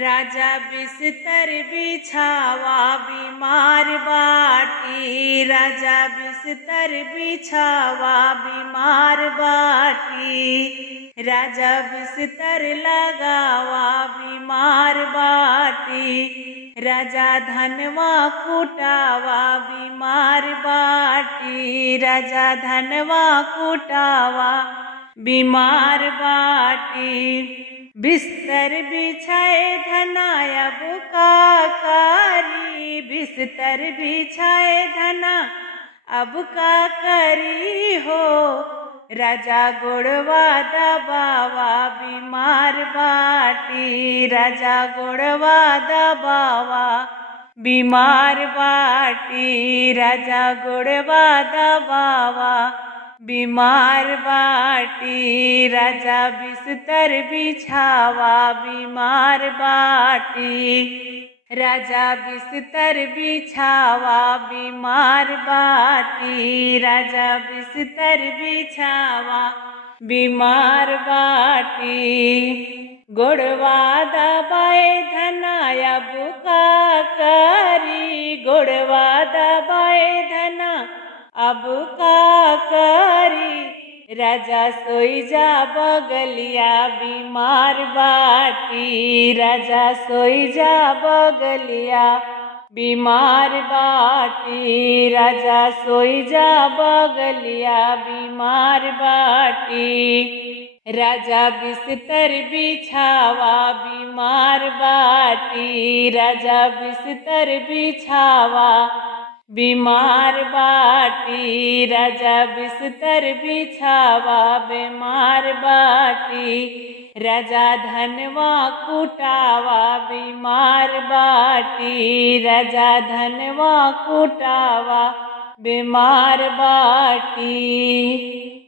राजा बिस्तर बिछावा बीमार बाटी। राजा बिस्तर बिछावा बीमार बाटी। राजा बिस्तर लगावा बीमार बाटी। राजा धनवा कुटावा बीमार बाटी। राजा धनवा कुटावा बीमार बाटी। बिस्तर बिछाए धना अब का करी। बिस्तर बिछाए धना अब का करी हो। राजा गोड़वा दबावा बीमार बाटी। राजा गोड़वा दबावा बीमार बाटी। राजा गोड़वा दबावा बीमार बाटी। राजा बिस्तर बिछावा बीमार बाटी। राजा बिस्तर बिछावा बीमार बाटी। राजा बिस्तर बिछावा बीमार बाटी। गोड़वा दबाए धना अब का करी। गोड़वा दबाए धना अब का करी। राजा सोई जा बगलिया बीमार बाटी। राजा सोई जा बगलिया बीमार बाटी। राजा सोई जा बगलिया बीमार बाटी। राजा बिस्तर बिछावा बीमार बाटी। राजा बिस्तर बिछावा बीमार बाटी। राजा बिस्तर बिछावा बीमार बाटी। राजा धनवा कुटावा बीमार बाटी। राजा धनवा कुटावा बीमार बाटी।